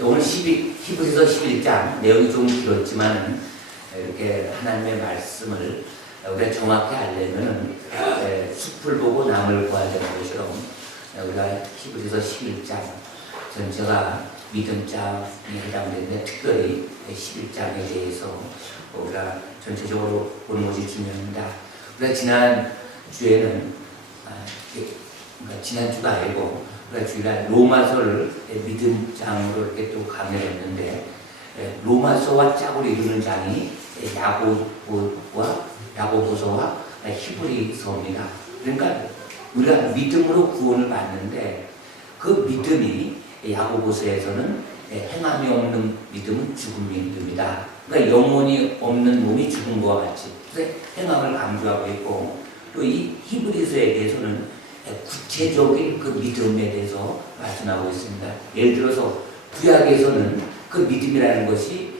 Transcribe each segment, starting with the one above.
오늘 히브리서 11장 내용이 좀 길었지만 이렇게 하나님의 말씀을 우리가 정확히 알려면 숲을 보고 나무를 보아야 되는 것처럼 우리가 히브리서 11장 전체가 믿음장에 해당되는데 특별히 11장에 대해서 우리가 전체적으로 보는 것이 중요합니다. 우리가 지난 주에는 지난 주가 아니고 우리가 주일날 로마서를 믿음장으로 이렇게 또 강의를 했는데 로마서와 짝을 이루는 장이 야고보서와 히브리서입니다. 그러니까 우리가 믿음으로 구원을 받는데 그 믿음이 야고보서에서는 행함이 없는 믿음은 죽은 믿음이다. 그러니까 영혼이 없는 몸이 죽은 것과 같이 행함을 강조하고 있고, 또 이 히브리서에 대해서는 구체적인 그 믿음에 대해서 말씀하고 있습니다. 예를 들어서 구약에서는 그 믿음이라는 것이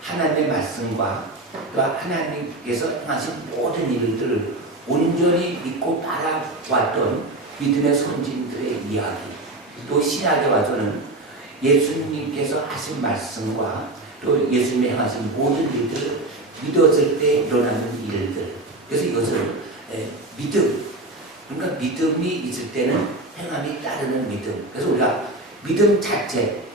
하나님의 말씀과 또 하나님께서 행하신 모든 일들을 온전히 믿고 따라왔던 믿음의 선진들의 이야기, 또 신약에 와서는 예수님께서 하신 말씀과 또 예수님이 행하신 모든 일들을 믿었을 때 일어나는 일들, 그래서 이것을 믿음, 그러니까 믿음이 있을 때는 행함이 따르는 믿음. 그래서 우리가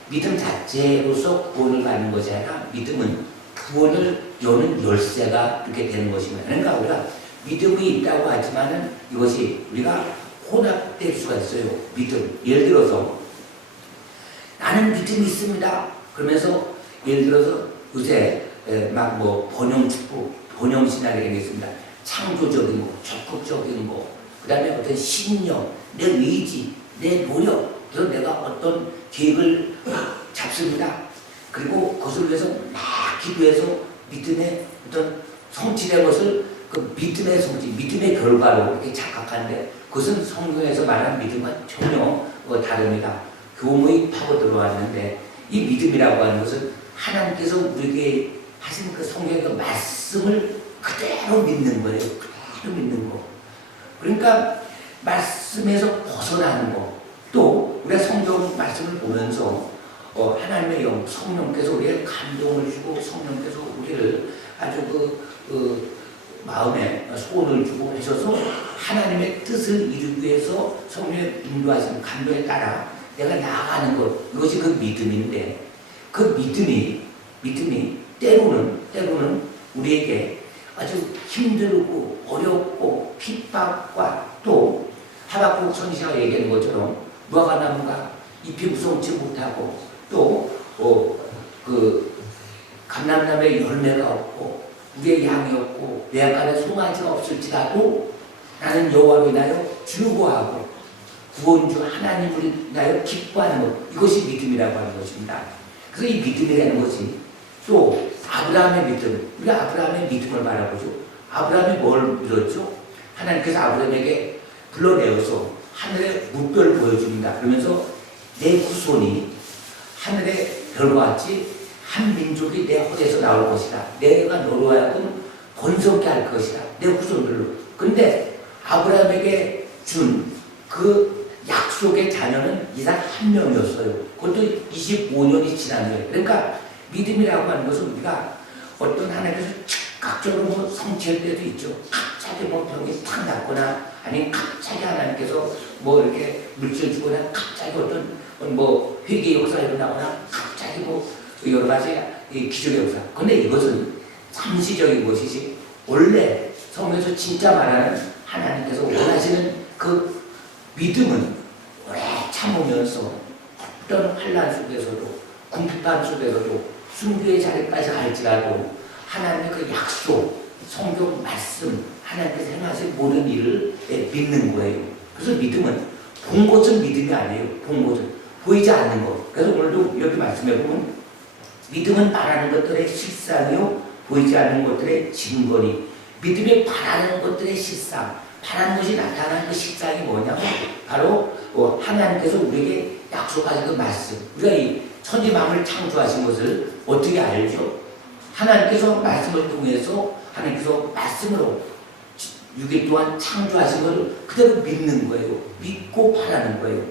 믿음 자체로서 구원을 받는 것이 아니라 믿음은 구원을 여는 열쇠가 이렇게 되는 것입니다. 그러니까 우리가 믿음이 있다고 하지만은 이것이 우리가 혼합될 수가 있어요. 믿음. 예를 들어서 나는 믿음이 있습니다. 그러면서 예를 들어서 요새 막 번영신학이 되겠습니다. 창조적인 거, 적극적인 거, 그 다음에 어떤 신념, 내 의지, 내 노력, 그래서 내가 어떤 계획을 잡습니다. 그리고 그것을 위해서 막 기도해서 믿음의 어떤 성취된 것을 그 믿음의 성취, 믿음의 결과로 이렇게 착각하는데 그것은 성경에서 말하는 믿음과 전혀 다릅니다. 교묘히 파고 들어왔는데 이 믿음이라고 하는 것은 하나님께서 우리에게 하신 그 성경의 말씀을 그대로 믿는 거예요. 그대로 믿는 거. 그러니까 말씀에서 벗어나는 거. 또 우리가 성경 말씀을 보면서 하나님의 영, 성령께서 우리에게 감동을 주고 성령께서 우리를 아주 마음에 소원을 주고 하셔서 하나님의 뜻을 이루기 위해서 성령의 인도하시는 감동에 따라 내가 나아가는 것, 이것이 그 믿음인데, 그 믿음이 때로는 우리에게 아주 힘들고 어렵고 핍박과 또 하박국 선지자가 얘기하는 것처럼 무화과 나무가 잎이 무성치 못하고 또 감람나무에 열매가 없고 우리의 양이 없고 외양간에 송아지가 없을지라도 나는 여호와로 인하여 즐거워하고 구원주 하나님을 인하여 기뻐하는 것, 이것이 믿음이라고 하는 것입니다. 그래서 이 믿음이라는 것이 또 아브라함의 믿음, 우리가 아브라함의 믿음을 말해보죠. 아브라함이 뭘 믿었죠? 하나님께서 아브라함에게 불러내어서 하늘의 물별을 보여줍니다. 그러면서 내 후손이 하늘의 별과 같이 한 민족이 내 헛에서 나올 것이다. 내가 너로 하여금 번성케 할 것이다. 내 후손들로. 근데 아브라함에게 준 그 약속의 자녀는 이삭 한 명이었어요. 그것도 25년이 지난 거예요. 그러니까 믿음이라고 하는 것은 우리가 어떤 하나님께서 즉각적으로 성취할 때도 있죠. 갑자기 병이 탁 났거나 아니면 갑자기 하나님께서 이렇게 물질 주거나 갑자기 어떤 회개 역사가 일어나거나 갑자기 여러 가지 기적의 역사. 그런데 이것은 잠시적인 것이지 원래 성경에서 진짜 말하는 하나님께서 원하시는 그 믿음은 오래 참으면서 어떤 환난 속에서도 궁핍한 속에서도 순교의 자리까지 갈지라도 하나님의 그 약속, 성경 말씀, 하나님께서 행하신 모든 일을 믿는 거예요. 그래서 믿음은 본 것은 믿음이 아니에요. 본 것은 보이지 않는 것. 그래서 오늘도 여기 말씀해 보면 믿음은 바라는 것들의 실상이요 보이지 않는 것들의 증거니. 믿음이 바라는 것들의 실상, 바라는 것이 나타나는 그 실상이 뭐냐면 바로 하나님께서 우리에게 약속하신 그 말씀. 우리가 이 천지 만물을 창조하신 것을 어떻게 알죠? 하나님께서 말씀을 통해서 하나님께서 말씀으로 6일 동안 창조하신 것을 그대로 믿는 거예요. 믿고 바라는 거예요.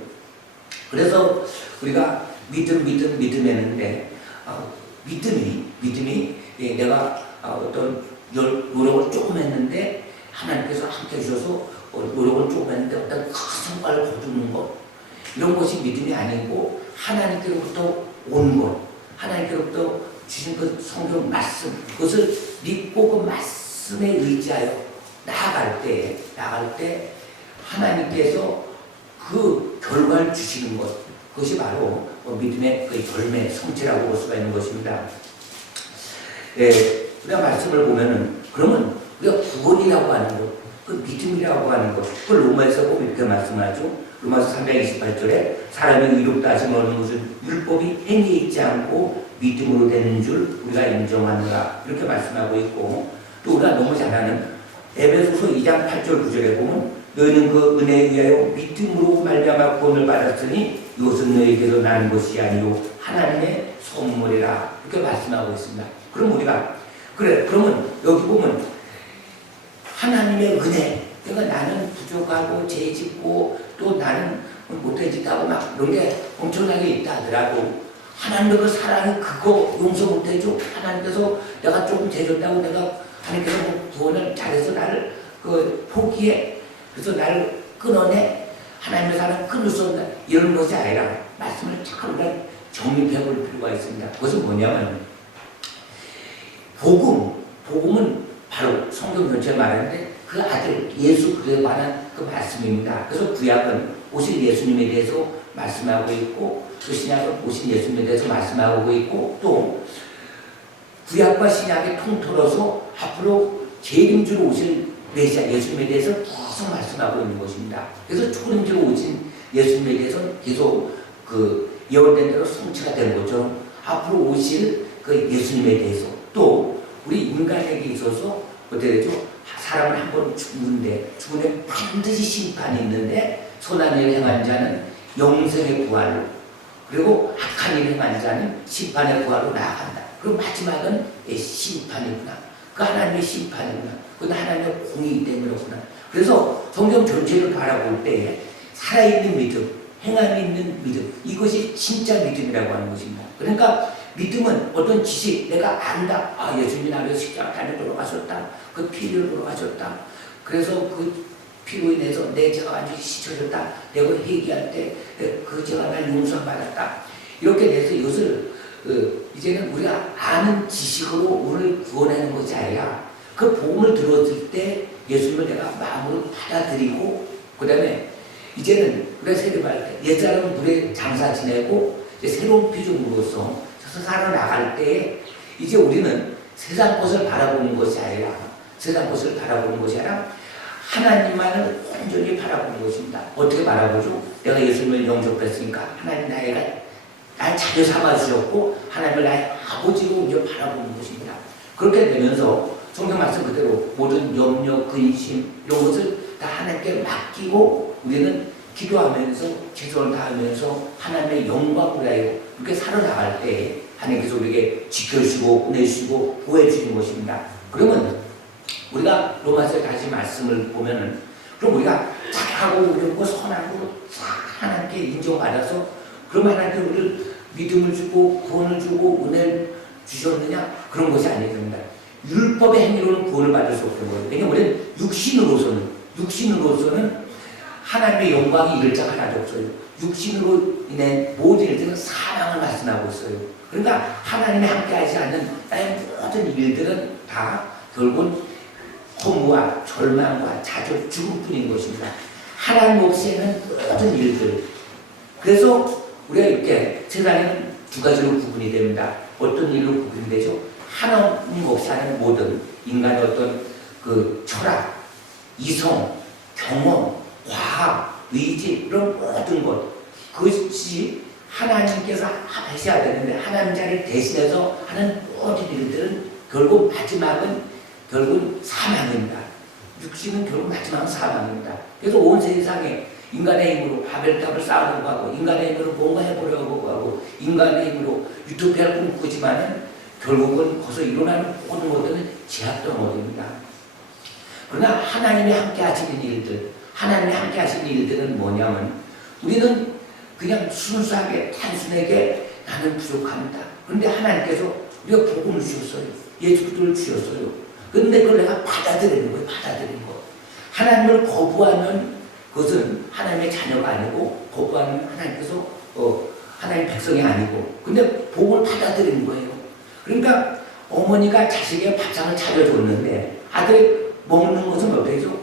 그래서 우리가 믿음 했는데 믿음이 내가 어떤 노력을 조금 했는데 하나님께서 함께 해주셔서 노력을 조금 했는데 어떤 큰 성과를 거두는 것, 이런 것이 믿음이 아니고 하나님께로부터 온 것, 하나님께로부터 주신 그 성경 말씀, 그것을 믿고 그 말씀에 의지하여 나아갈 때 하나님께서 그 결과를 주시는 것, 그것이 바로 믿음의 그 열매, 성취라고 볼 수가 있는 것입니다. 우리가 말씀을 보면은, 그러면 우리가 구원이라고 하는 것, 그 믿음이라고 하는 것, 그 로마에서 보면 이렇게 말씀하죠. 로마서 328절에 사람이 의롭다 하심을 얻는 것은 율법이 행위에 있지 않고 믿음으로 되는 줄 우리가 인정하노라, 이렇게 말씀하고 있고, 또 우리가 너무 잘 아는 에베소서 2장 8절 9절에 보면 너희는 그 은혜에 의하여 믿음으로 말미암아 구원을 받았으니 이것은 너희에게서 난 것이 아니요 하나님의 선물이라, 이렇게 말씀하고 있습니다. 그럼 우리가 그러면 여기 보면 하나님의 은혜, 그러니까 나는 부족하고 죄 짓고 또 나는 못해 짓다고 막 이런 게 엄청나게 있다 하더라도 하나님의 그 사랑이 그거 용서 못해줘. 하나님께서 내가 조금 죄 졌다고 내가 하나님께서 구원을 잘해서 나를 포기해. 그래서 나를 끊어내. 하나님의 사랑 끊을 수 없는 이런 것이 아니라 말씀을 잘 우리가 정립해 볼 필요가 있습니다. 그것은 뭐냐면 복음은 바로 성경 전체에 말하는데 그 아들 예수 그리스도에 관한 그 말씀입니다. 그래서 구약은 오신 예수님에 대해서 말씀하고 있고 또 신약은 오신 예수님에 대해서 말씀하고 있고 또 구약과 신약이 통틀어서 앞으로 재림주로 오실 메시아 예수님에 대해서 계속 말씀하고 있는 것입니다. 그래서 초림주로 오신 예수님에 대해서 계속 그 예언된 대로 성취가 되는 것처럼 앞으로 오실 그 예수님에 대해서 또 우리 인간에게 있어서 어떻게 되죠? 사람은 한 번 죽는데 죽으면 반드시 심판이 있는데 선한 일을 행한 자는 영생의 부활로 그리고 악한 일을 행한 자는 심판의 부활로 나아간다. 그리고 마지막은 심판이구나. 그 하나님의 심판이구나. 그건 하나님의 공의이기 때문이구나. 그래서 성경 전체를 바라볼 때 살아있는 믿음, 행함이 있는 믿음, 이것이 진짜 믿음이라고 하는 것입니다. 그러니까 믿음은 어떤 지식, 내가 안다. 아, 예수님이 나를 위해서 십자가 달려 돌아가셨다. 그 피를 돌아가셨다. 그래서 그 피로 인해서 내 죄가 완전히 씻어졌다. 내가 회개할 때 그 죄가 날 용서받았다. 이렇게 돼서 이것을 이제는 우리가 아는 지식으로 우리를 구원하는 것이 아니라 그 복음을 들었을 때 예수님을 내가 마음으로 받아들이고 그 다음에 이제는 우리가 세례받을 때 옛사람은 물에 장사 지내고 이제 새로운 피조물로서 살아나갈 때 이제 우리는 세상 것을 바라보는 것이 아니라 하나님만을 온전히 바라보는 것입니다. 어떻게 바라보죠? 내가 예수님을 영접했으니까 하나님 날 자녀 삼아주셨고 하나님을 나의 아버지로 이제 바라보는 것입니다. 그렇게 되면서 성경 말씀 그대로 모든 염려, 근심 이런 것을 다 하나님께 맡기고 우리는 기도하면서 최선을 다하면서 하나님의 영광을 위하여 그렇게 살아나갈 때 하나님께서 우리에게 지켜주시고 보내주시고 구해주시는 것입니다. 그러면 우리가 로마서에 다시 말씀을 보면은 그럼 우리가 착하고 의롭고 선하고 하나님께 인정받아서 그럼 하나님께 우리를 믿음을 주고 구원을 주고 은혜를 주셨느냐? 그런 것이 아닙니다. 율법의 행위로는 구원을 받을 수 없는 거예요. 왜냐하면 우리는 육신으로서는 하나님의 영광이 이를 자 하나도 없어요. 육신으로 인해 모든 일들은 사망을 말씀하고 있어요. 그러니까 하나님이 함께하지 않는 나의 모든 일들은 다 결국은 허무와 절망과 자주 죽음뿐인 것입니다. 하나님 없이 하는 모든 일들. 그래서 우리가 이렇게 세상에는 두 가지로 구분이 됩니다. 어떤 일로 구분이 되죠? 하나님 없이 하는 모든 인간의 어떤 그 철학, 이성, 경험, 과학, 의지 이런 모든 것 그것이 하나님께서 하셔야 되는데 하나님 자리를 대신해서 하는 모든 일들은 결국 마지막은 결국 사망입니다. 육신은 결국 마지막은 사망입니다. 그래서 온 세상에 인간의 힘으로 바벨탑을 쌓으려고 하고 인간의 힘으로 뭔가 해보려고 하고 인간의 힘으로 유토피아를 꿈꾸지만은 결국은 거기서 일어나는 모든 것들은 제약덩어리입니다. 그러나 하나님이 함께 하시는 일들, 하나님이 함께 하시는 일들은 뭐냐면 우리는 그냥 순수하게 단순하게 나는 부족합니다. 그런데 하나님께서 우리가 복음을 주셨어요. 예수 그리스도를 주셨어요. 그런데 그걸 내가 받아들이는 거예요. 받아들이는 거. 하나님을 거부하는 것은 하나님의 자녀가 아니고 거부하는 하나님께서 하나님의 백성이 아니고 근데 복음을 받아들이는 거예요. 그러니까 어머니가 자식의 밥상을 차려줬는데 아들이 먹는 것은 어때죠?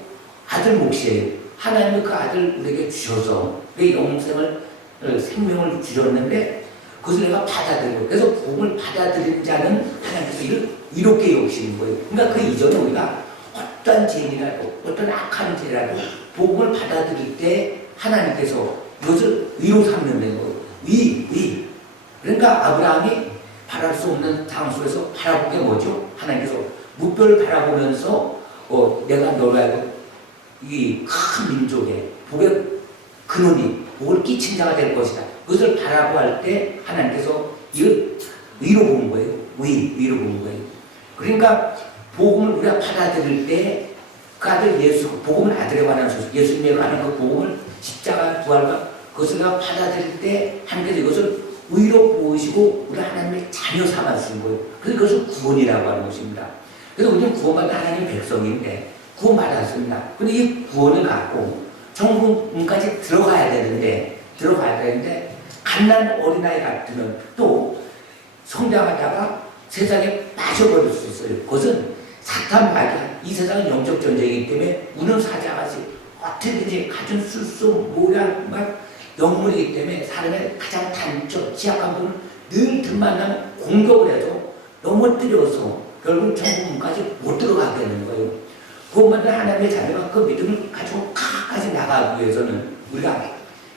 아들 몫이에요. 하나님이 그 아들 우리에게 주셔서 내 영생을 생명을 주셨는데 그것을 내가 받아들이고 그래서 복음을 받아들인 자는 하나님께서 이를 이롭게 여기시는 거예요. 그러니까 그 이전에 우리가 어떤 죄인이라도 어떤 악한 죄라도 복음을 받아들일 때 하나님께서 이것을 위로 삼는 거예요. 위. 그러니까 아브라함이 바랄 수 없는 장소에서 바라본 게 뭐죠? 하나님께서 무뼈를 바라보면서 내가 너로 하여금 이 큰 민족의 복의 근원이 복을 끼친 자가 될 것이다. 그것을 바라고 할 때 하나님께서 이걸 위로 보는 거예요. 위로 보는 거예요. 그러니까 복음을 우리가 받아들일 때 그 아들 예수, 복음을 아들에 관한 소식, 예수님에 관한 그 복음을 십자가 부활과 그것을 우리가 받아들일 때 하나님께서 이것을 의로 보시고 우리 하나님의 자녀 삼아주신 거예요. 그래서 그것을 구원이라고 하는 것입니다. 그래서 우리는 구원받은 하나님의 백성인데 구원받았습니다. 근데 이 구원을 갖고 천국까지 들어가야 되는데 갓난 어린아이 같으면 또 성장하다가 세상에 빠져버릴 수 있어요. 그것은 사탄 마귀, 이 세상은 영적 전쟁이기 때문에 우는 사자같이 어떻게든지 가진 술수 모양 막 영물이기 때문에 사람의 가장 단적, 취약한 부분을 늘 틈만 공격을 해서 넘어뜨려서 결국 천국문까지 못 들어가게 되는 거예요. 구원받은 하나님의 자녀가 그 믿음을 가지고 끝까지 나가기 위해서는 우리가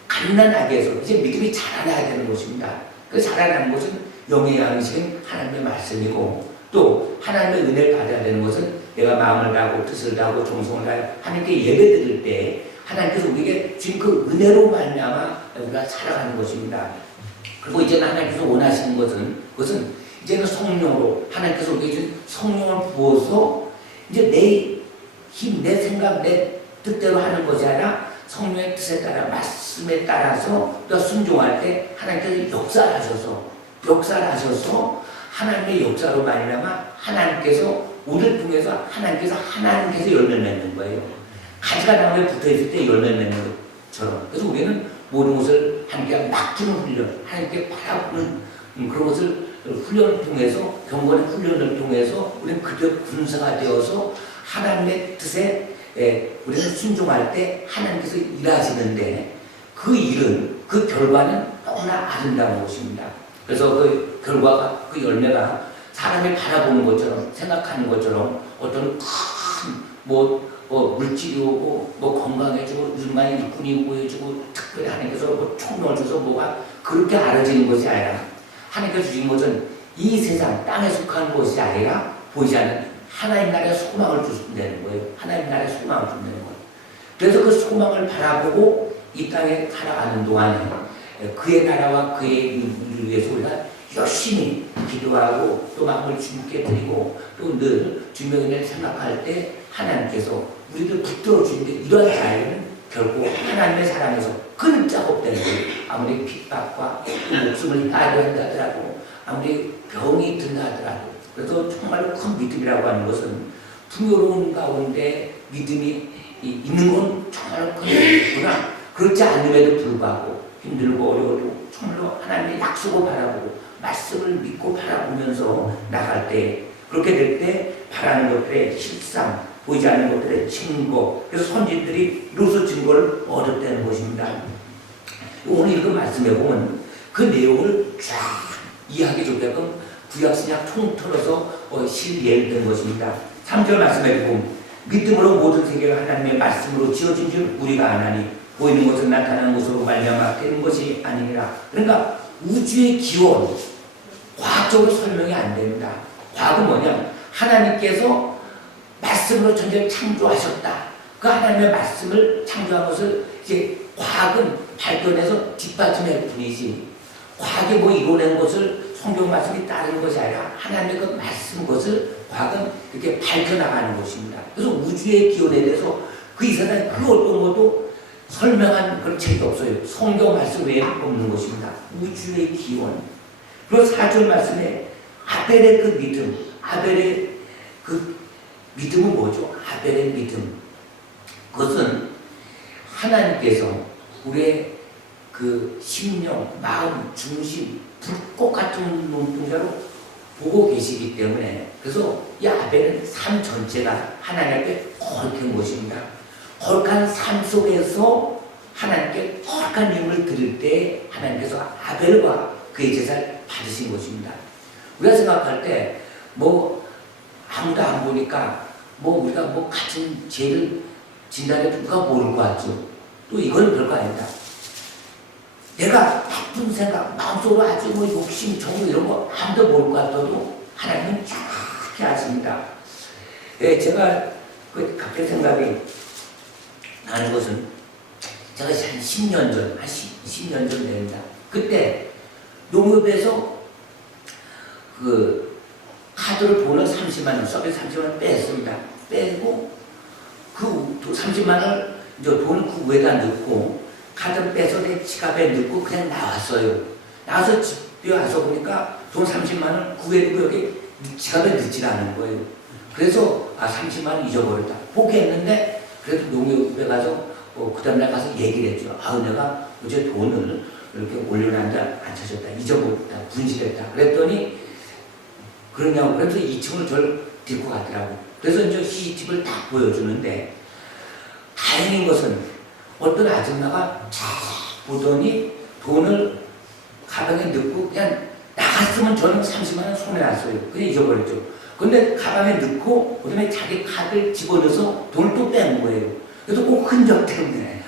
갓난아기에서 이제 믿음이 자라나야 되는 것입니다. 그 자라나는 것은 영의 양식인 하나님의 말씀이고 또 하나님의 은혜를 받아야 되는 것은 내가 마음을 다하고 뜻을 다하고 정성을 다하여 하나님께 예배드릴 때 하나님께서 우리에게 주신 그 은혜로 말미암아 우리가 살아가는 것입니다. 그리고 이제는 하나님께서 원하시는 그것은 이제는 성령으로 하나님께서 우리에게 준 성령을 부어서 이제 내 힘, 내 생각, 내 뜻대로 하는 것이 아니라 성령의 뜻에 따라 말씀에 따라서 우리가 순종할 때 하나님께서 역사하셔서 하나님의 역사로 말미암아 하나님께서 우리를 통해서 하나님께서 열매를 맺는 거예요. 가지가 나무에 붙어있을 때 열매를 맺는 것처럼. 그래서 우리는 모든 것을 하나님께 맡기는 훈련, 하나님께 바라보는 그런 것을 훈련을 통해서 경건의 훈련을 통해서 우리는 그저 군사가 되어서 하나님의 뜻에 우리는 순종할 때 하나님께서 일하시는데 그 일은 그 결과는 너무나 아름다운 것입니다. 그래서 그 결과가 그 열매가 사람이 바라보는 것처럼 생각하는 것처럼 어떤 큰 물질이 오고 건강해지고 눈만이 이쁜이 보여주고 특별히 하나님께서 총명을 줘서 뭐가 그렇게 알아지는 것이 아니라 하나님께서 주신 것은 이 세상 땅에 속한 것이 아니라 보이지 않는 하나님 나라의 소망을 주신다는 거예요. 하나님 나라의 소망을 준다는 거예요. 그래서 그 소망을 바라보고 이 땅에 살아가는 동안에 그의 나라와 그의 일을 위해서 우리가 열심히 기도하고 또 마음을 주님께 드리고 또 늘 주님의 은혜를 생각할 때 하나님께서 우리를 붙들어 주는데 이런 자에는 결국 하나님의 사랑에서 끈자가 없다는 거예요. 아무리 핍박과 목숨을 따야 한다더라도 아무리 병이 든다 하더라도 그래서 정말로 큰 믿음이라고 하는 것은 풍요로운 가운데 믿음이 있는 건 정말로 큰 믿음이구나. 그렇지 않음에도 불구하고 힘들고 어려워도 정말로 하나님의 약속을 바라보고 말씀을 믿고 바라보면서 나갈 때 그렇게 될 때 바라는 것들의 실상 보이지 않는 것들의 증거 그래서 선지들이 이로써 증거를 얻었다는 것입니다. 오늘 읽은 말씀에 보면 그 내용을 쫙 이해하기 좋게끔 구약신약 통틀어서 실예된 것입니다. 3절 말씀에 보면 믿음으로 모든 세계가 하나님의 말씀으로 지어진 줄 우리가 아나니 보이는 것은 나타나는 것으로 말미암아 되는 것이 아니니라. 그러니까 우주의 기원 과학적으로 설명이 안 됩니다. 과학은 뭐냐? 하나님께서 말씀으로 천지를 창조하셨다. 그 하나님의 말씀을 창조한 것을 이제 과학은 발견해서 뒷받침할 뿐이지 과학이 이뤄낸 것을 성경 말씀이 따르는 것이 아니라 하나님의 그 말씀 것을 과학은 이렇게 밝혀나가는 것입니다. 그래서 우주의 기원에 대해서 그 이사는 그 어떤 것도 설명한 그런 책이 없어요. 성경 말씀 외에는 없는 것입니다. 우주의 기원. 그리고 4절 말씀에 아벨의 그 믿음, 아벨의 그 믿음은 뭐죠? 아벨의 믿음. 그것은 하나님께서 우리의 그 심령, 마음, 중심, 불꽃 같은 눈동자로 보고 계시기 때문에, 그래서 이 아벨은 삶 전체가 하나님 앞에 거룩한 것입니다. 거룩한 삶 속에서 하나님께 거룩한 힘을 드릴 때 하나님께서 아벨과 그의 제사를 받으신 것입니다. 우리가 생각할 때 뭐 아무도 안 보니까 뭐 우리가 뭐 같은 죄를 진단해도 누가 모를 것 같죠. 또 이건 별거 아니다. 내가 나쁜 생각, 마음속으로 아주 뭐 욕심, 정욕 이런 거 아무도 모를 것 같아도 하나님은 정확히 아십니다. 예, 제가 그 갑자기 생각이 나는 것은 제가 한 10년 전, 한 10년 전 됩니다. 그때 농협에서 그 카드를 돈을 30만 원, 서비스 30만 원 뺐습니다. 빼고 그 30만 원 이제 돈을 그 위에다 넣고 카드를 빼서 내 지갑에 넣고 그냥 나왔어요. 나와서 집에 와서 보니까 돈 30만 원 그 위에 넣고 여기 지갑에 넣지 않은 거예요. 그래서 30만 원 잊어버렸다. 포기했는데 그래도 농협에 가서 그 다음날 가서 얘기를 했죠. 내가 어제 돈을 이렇게 올려놨는데 안 찾았다. 잊어버렸다. 분실했다. 그랬더니 그러냐고. 그래서 2층을 저를 데리고 가더라고. 그래서 이제 CCTV를 딱 보여주는데 다행인 것은 어떤 아줌마가 쫙 보더니 돈을 가방에 넣고 그냥 나갔으면 저는 30만 원 손에 놨어요. 그냥 잊어버렸죠. 근데 가방에 넣고 그다음에 자기 카드를 집어넣어서 돈을 또 뺀 거예요. 그래서 꼭 흔적 때문에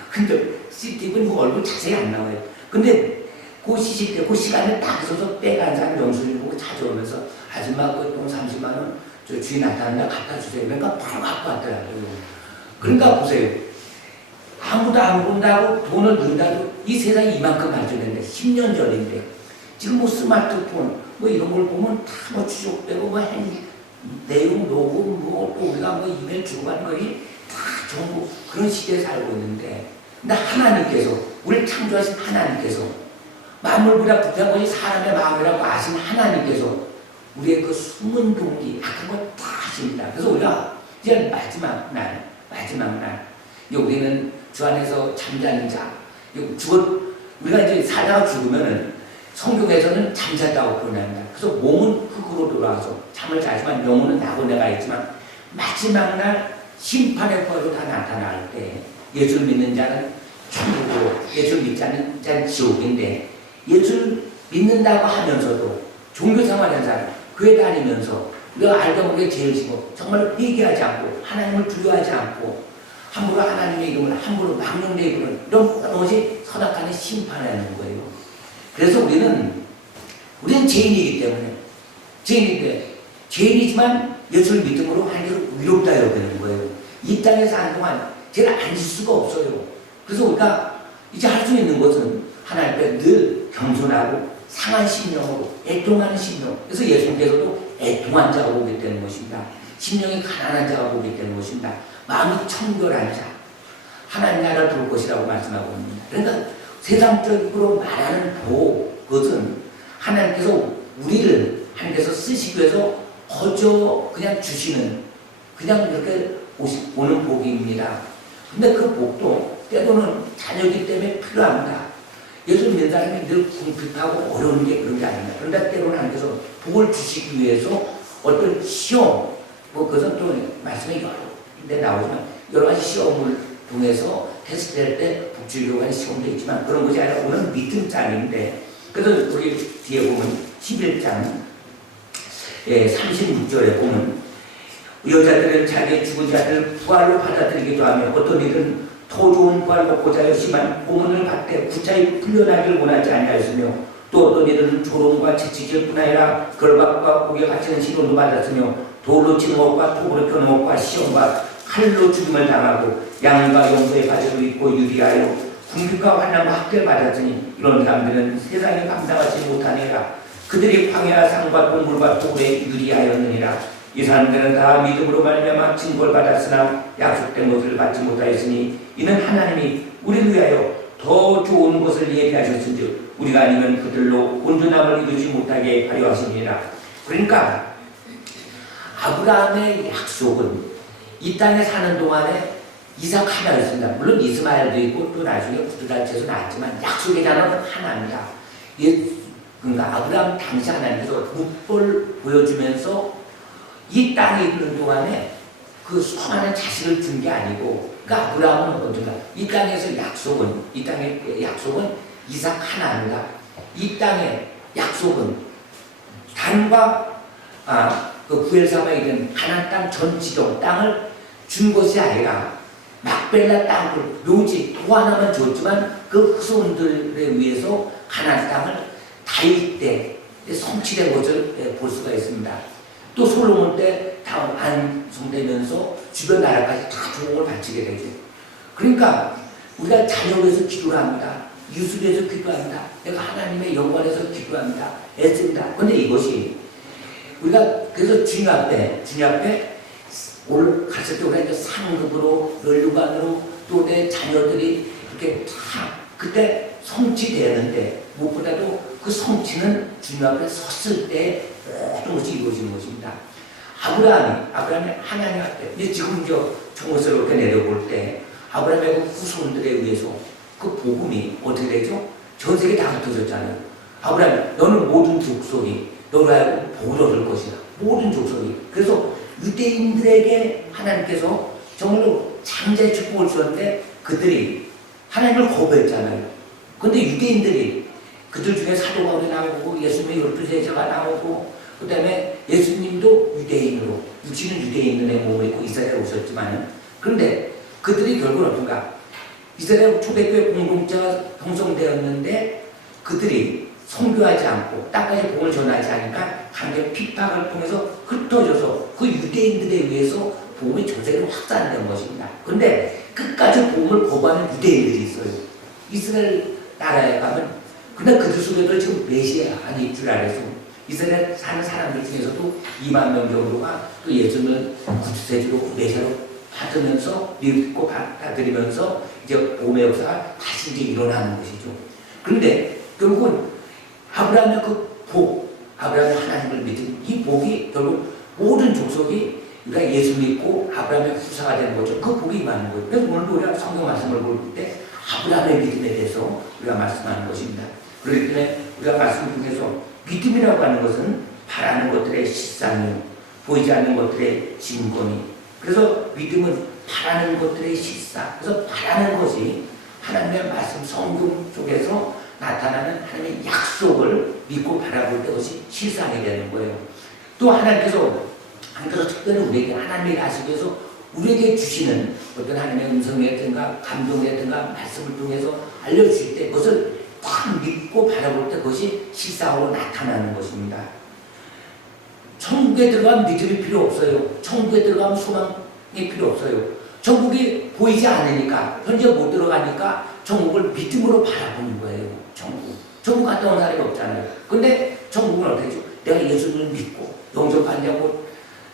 CCTV는 그 얼굴 자세히 안 나와요. 근데 그 CCTV 그 시간에 딱 있어서 빼간 사람 영수증 보고 찾아오면서 아줌마 그 돈 30만 원 저 주인 나타난다 갖다 주세요. 그러니까 바로 갖고 왔더라고요. 그러니까 보세요. 아무도 안 본다고 돈을 넣는다고 이 세상이 이만큼 발전했는데 10년 전인데 지금 뭐 스마트폰 뭐 이런 걸 보면 다 뭐 추적되고 뭐 내용 녹음 뭐 또 우리가 뭐 이메일 주고받는 거이 다 전부 그런 시대에 살고 있는데, 근데 하나님께서 우리를 창조하신 하나님께서 만물보다 부패한 것이 사람의 마음이라고 아신 하나님께서 우리의 그 숨은 동기 악한 걸 다 아십니다. 그래서 우리가 이제 마지막 날 우리는 주 안에서 잠자는 자, 우리가 이제 살다가 죽으면은 성경에서는 잠잤다고 표현합니다. 그래서 몸은 흙으로 돌아와서 잠을 자지만 영혼은 나고 내가 있지만 마지막 날 심판의 거로 다 나타날 때 예수를 믿는 자는 천국으로, 예수를 믿지 않는 자는 지옥인데, 예수를 믿는다고 하면서도 종교 생활하는 사람 교회 다니면서 내가 알다 보니 제일 쉬워 정말 회개하지 않고 하나님을 두려워하지 않고 함부로 하나님의 이름을 함부로 망령의 이름을 이런 것이 선악간에 심판하는 거예요. 그래서 우리는 죄인이기 때문에 죄인이지만 예수를 믿음으로 하나님을 위롭다 여기는 거예요. 이 땅에서 한동안 죄를 안 질 수가 없어요. 그래서 우리가 이제 할 수 있는 것은 하나님 앞에 늘 겸손하고 상한 심령으로 애통하는 심령. 그래서 예수님께서도 애통한 자가 보게 되는 것입니다. 심령이 가난한 자가 보게 되는 것입니다. 마음이 청결한 자, 하나님 나라를 볼 것이라고 말씀하고 있습니다. 그러니까 세상적으로 말하는 그것은 하나님께서 우리를 하나님께서 쓰시기 위해서 거저 그냥 주시는, 그냥 이렇게 오는 복입니다. 근데 그 복도 때로는 자녀이기 때문에 필요합니다. 예수 믿는 사람이 늘 궁핍하고 어려운 게 그런 게 아닙니다. 그런데 때로는 하나님께서 복을 주시기 위해서 어떤 시험, 그것은 또 말씀에 여러 데 나오지만 여러 가지 시험을 통해서 테스트할 때 복 주려고 하는 시험도 있지만 그런 것이 아니라 오늘 믿음장인데, 그래서 우리 뒤에 보면 11장 36절에 보면 여자들은 자기의 죽은 자들을 부활로 받아들이기도 하며 어떤 이들은 더 좋은 부활 먹고자 열심한 고문을 받되 구차히 풀려나기를 원하지 아니하였으며, 또 어떤 이들은 조롱과 채찍질 뿐 아니라 결박과 옥에 갇히는 시련도 받았으며 돌로 치는 것과 톱으로 펴는 것과 시험과 칼로 죽임을 당하고 양과 용서의 바지도 입고 유리하여 궁핍과 환난과 학대를 받았으니 이런 사람들은 세상에 감당하지 못하니라. 그들이 광야와 산과 동물과 돌에 유리하였느니라. 이 사람들은 다 믿음으로 말미암아 징벌 받았으나 약속된 것을 받지 못하였으니 이는 하나님이 우리를 위하여 더 좋은 것을 예비하셨은즉 우리가 아니면 그들로 온전함을 이루지 못하게 하려 하십니다. 그러니까 아브라함의 약속은 이 땅에 사는 동안에 이삭 하나였습니다. 물론 이스마엘도 있고 또 나중에 구두단체에서 나왔지만 약속의 자는 하나입니다. 그러니까 아브라함 당시 하나님께서 묵보를 보여주면서 이 땅에 있는 동안에 그 수많은 자식을 준 게 아니고, 그러니까 아브라함은 어떤가? 이 땅에서 약속은, 이 땅의 약속은 이삭 하나입니다. 이 땅의 약속은 단과 그 부엘사바에 있는 가나안 땅 전 지정 땅을 준 것이 아니라 막벨라 땅을 묘지 도 하나만 줬지만 그 후손들에 의해서 가나안 땅을 다윗 때 성취된 것을 볼 수가 있습니다. 또 솔로몬 때 다 완성되면서 주변 나라까지 다 조공을 바치게 되죠. 그러니까 우리가 자녀를 위해서 기도를 합니다. 이웃을 위해서 기도합니다. 내가 하나님의 영광을 위해서 기도합니다. 애씁니다. 그런데 이것이 우리가 그래서 주님 앞에 오늘 갔을 때 우리가 이제 상급으로 널루간으로 또 내 자녀들이 이렇게 다 그때 성취되는데 무엇보다도 그 성취는 주님 앞에 섰을 때 모든 것이 이루어지는 것입니다. 아브라함이 하나님 앞에 이제 지금 정것을 이렇게 내려볼 때 아브라함의 그 후손들에 의해서 그 복음이 어떻게 되죠? 전 세계 다 흩어졌잖아요. 아브라함, 너는 모든 족속이 너로 하여금 복을 얻을 것이다. 모든 족속이. 그래서 유대인들에게 하나님께서 정말로 장자의 축복을 주었는데 그들이 하나님을 거부했잖아요. 그런데 유대인들이 그들 중에 사도 바울이 나오고 예수님의 12제자가 나오고 그 다음에 예수님도 유대인으로 육신은 유대인의 몸을 입고 이스라엘에 오셨지만 그런데 그들이 결국은 어떤가? 이스라엘 초대교회 공동체가 형성되었는데 그들이 선교하지 않고 땅까지 복음을 전하지 않으니까 강제 핍박을 통해서 흩어져서 그 유대인들에 의해서 복음이 전 세계로 확산된 것입니다. 그런데 끝까지 복음을 거부하는 유대인들이 있어요. 이스라엘 나라에 가면 근데 그들 속에도 지금 메시아가 줄 알아서 이스라엘 사는 사람들 중에서도 2만 명 정도가 또 예수님을 구주세주로 메시아로 받으면서 믿고 받아들이면서 이제 복음의 역사가 다시 이제 일어나는 것이죠. 그런데 결국은 아브라함의 그 복, 아브라함의 하나님을 믿은 이 복이 결국 모든 족속이 우리가 예수 믿고 아브라함의 후사가 되는 거죠. 그 복이 임하는 거예요. 그래서 오늘도 우리가 성경 말씀을 볼 때 아브라함의 믿음에 대해서 우리가 말씀하는 것입니다. 그렇기 때문에 우리가 말씀 중에서 믿음이라고 하는 것은 바라는 것들의 실상이요 보이지 않는 것들의 증거니. 그래서 믿음은 바라는 것들의 실상. 그래서 바라는 것이 하나님의 말씀 성경 속에서 나타나는 하나님의 약속을 믿고 바라볼 때 그것이 실상이 되는 거예요. 또 하나님께서 특별히 우리에게 하나님의 가시면서 우리에게 주시는 어떤 하나님의 음성이라든가 감동이라든가 말씀을 통해서 알려주실 때 그것을 딱 믿고 바라볼 때 그것이 실상으로 나타나는 것입니다. 천국에 들어가면 믿음이 필요 없어요. 천국에 들어가면 소망이 필요 없어요. 천국이 보이지 않으니까 현재 못 들어가니까 천국을 믿음으로 바라보는 거예요. 천국 갔다 온 사람이 없잖아요. 근데 천국은 어떻게 해죠? 내가 예수님을 믿고 영접받냐고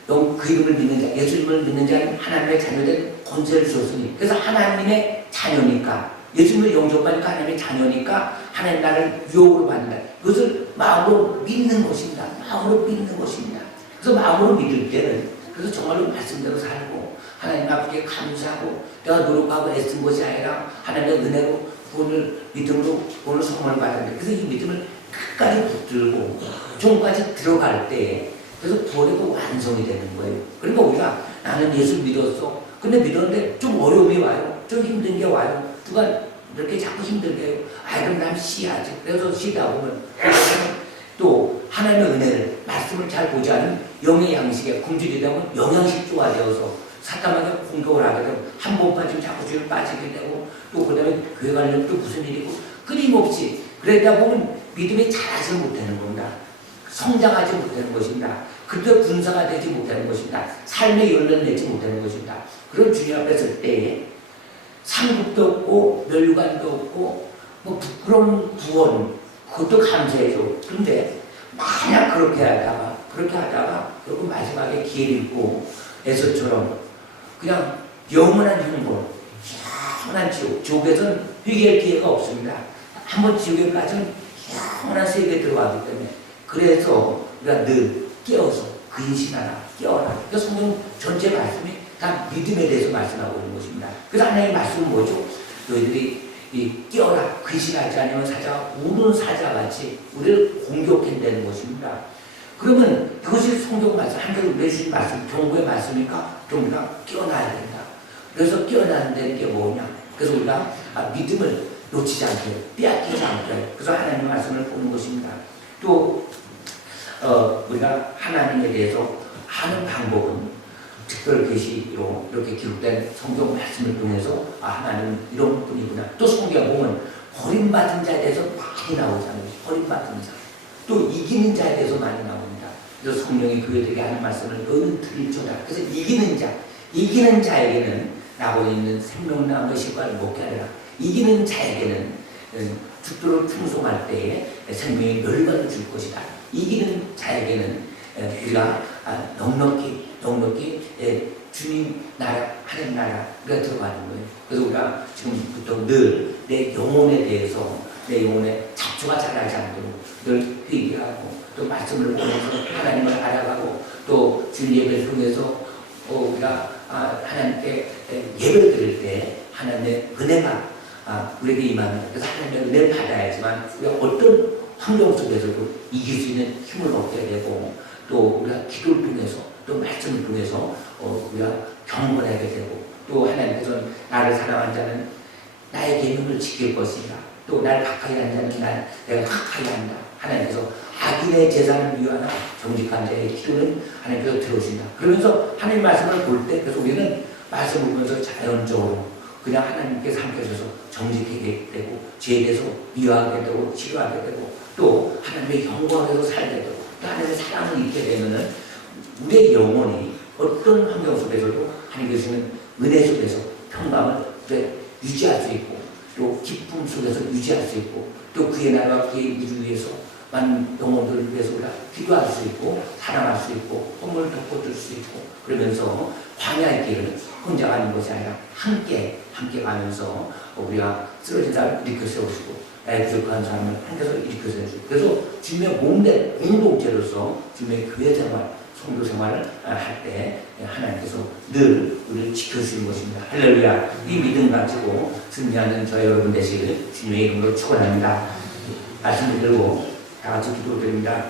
그 이름을 믿는 자, 예수님을 믿는 자는 하나님의 자녀된 권세를 주었으니 그래서 하나님의 자녀니까 예수님을 영접하니까 하나님의 자녀니까 하나님 나를 유혹으로 받는다. 그것을 마음으로 믿는 것입니다. 마음으로 믿는 것입니다. 그래서 마음으로 믿을 때는 그래서 정말로 말씀대로 살고 하나님 앞에 감사하고 내가 노력하고 애쓴 것이 아니라 하나님의 은혜로 구원을 믿음으로 구원을 선물을 받았는데 그래서 이 믿음을 끝까지 붙들고 종까지 들어갈 때에 그래서 구원의 그 완성이 되는 거예요. 그러니까 우리가 나는 예수 믿었어. 근데 믿었는데 좀 어려움이 와요. 좀 힘든 게 와요. 누가 이렇게 자꾸 힘들게 해요. 그럼 난 쉬야지. 그래서 쉬다 보면 또 하나님의 은혜를 말씀을 잘 보지 않은 영의 양식에 굶주리다 보면 영양실조가 되어서 사탄에게 공격을 하게 되고 한 번 빠지면 자꾸 뒤로 빠지게 되고 또 그 다음에 교회 가려면 또 무슨 일이고 끊임없이 그러다 보면 믿음이 자라지 못하는 겁니다. 성장하지 못하는 것입니다. 그때 군사가 되지 못하는 것입니다. 삶의 열매를 내지 못하는 것입니다. 그런 주님 앞에 설 때에 상급도 없고 멸류관도 없고 뭐 부끄러운 구원 그것도 감사해줘. 그런데 만약 그렇게 하다가 결국 마지막에 기회를 잃고 에서처럼 그냥 영원한 형벌 영원한 지옥. 지옥에서는 회개할 기회가 없습니다. 한번 지옥에 빠지면 영원한 세계에 들어가기 때문에. 그래서 우리가 늘 깨어서 근신하라, 깨어라. 그래서 성경 전체 말씀이 다 믿음에 대해서 말씀하고 있는 것입니다. 그래서 하나님의 말씀은 뭐죠? 너희들이 깨어라, 근신하지 않으면 사자가 우는 사자같이 우리를 공격한다는 것입니다. 그러면 그것이 성경 말씀, 하나님 내주신 말씀, 경고의 말씀이니까 좀 우리가 깨어나야 된다. 그래서 깨어나는 게 뭐냐? 그래서 우리가 믿음을 놓치지 않게, 빼앗기지 않게, 그래서 하나님의 말씀을 보는 것입니다. 또 우리가 하나님에 대해서 아는 방법은 특별 계시로 이렇게 기록된 성경 말씀을 통해서 하나님은 이런 분이구나. 또 성경 보면 버림받은 자에 대해서 많이 나오잖아요. 버림받은 자. 또 이기는 자에 대해서 많이 나옵니다. 그래서 성령이 교회들에게 하는 말씀을 너는 들을 줄알아. 그래서 이기는 자에게는 나고 있는 생명나무의 실과를 먹게 하리라. 이기는 자에게는 죽도록 충성할 때에 생명의 멸관을 줄 것이다. 이기는 자에게는 우리가 넉넉히 주님 나라, 하나님 나라가 들어가는 거예요. 그래서 우리가 지금부터 늘 내 영혼에 대해서 내 영혼에 잡초가 자라지 않도록 늘 회개하고 또 말씀을 보면서 하나님을 알아가고 또 주님 예배를 통해서 우리가 하나님께 예배를 드릴 때 하나님의 은혜가 우리에게 임합니다. 그래서 하나님의 은혜를 받아야지만 우리가 어떤 환경 속에서도 이길 수 있는 힘을 얻게 되고 또 우리가 기도를 통해서 또 말씀을 통해서 우리가 경건하게 되고 또 하나님께서는 나를 사랑한 자는 나의 계명을 지킬 것이다. 또 나를 가까이 한 자는 내가 가까이 한다. 하나님께서 악인의 제사를 위하나 정직한 자의 기도는 하나님께서 들어주신다. 그러면서 하나님 말씀을 볼 때 그래서 우리는 말씀을 보면서 자연적으로 그냥 하나님께서 함께 하셔서 정직하게 되고 죄에 대해서 미워하게 되고 치료하게 되고 또 하나님의 영광에서 살게 되고 또 하나님의 사랑을 잊게 되면은 우리의 영혼이 어떤 환경 속에서도 하나님께서 주시는 은혜 속에서 평강을 유지할 수 있고 또 기쁨 속에서 유지할 수 있고 또 그의 나라와 그의 우주 위해서 많은 영혼들을 위해서 우리가 기도할 수 있고 사랑할 수 있고 꿈을 덮어줄 수 있고 그러면서 광야의 길을 혼자 가는 것이 아니라 함께 가면서 우리가 쓰러진 사람을 일으켜 세우시고 나의 부족한 사람을 함께서 일으켜 세우시고 그래서 주님의 몸된 공동체로서 주님의 교회 생활 성도 생활을 할 때 하나님께서 늘 우리를 지켜주시는 것입니다. 할렐루야. 이 믿음 가지고 승리하는 저희 여러분 되시기를 주님의 이름으로 축원합니다. 말씀을 들고 다 같이 기도드립니다.